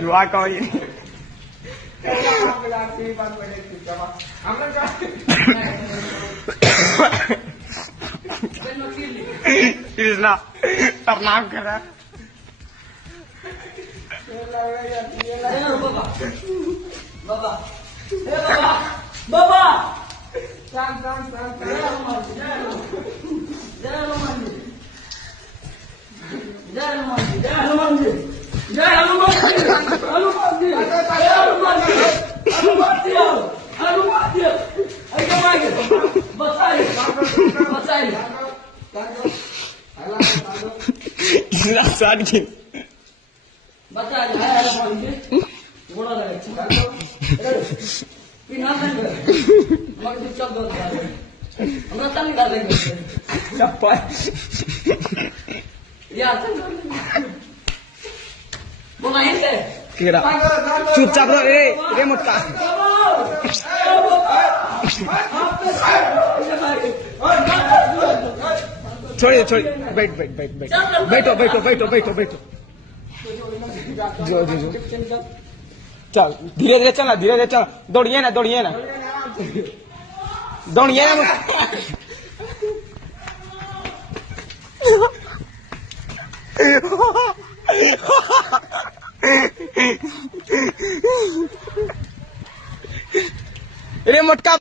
जुआ कौन कृष्णा प्रणाम कर रहा बाबा बाबा चुपचाप रे मोटका छोड़िए छोड़िए बैठ बैठ बैठ बैठ बैठो बैठो बैठो बैठो बैठो जो जो जो चल धीरे धीरे चलना धीरे धीरे चल दौड़िए ना दौड़िए ना दौड़िए ना रे मोटका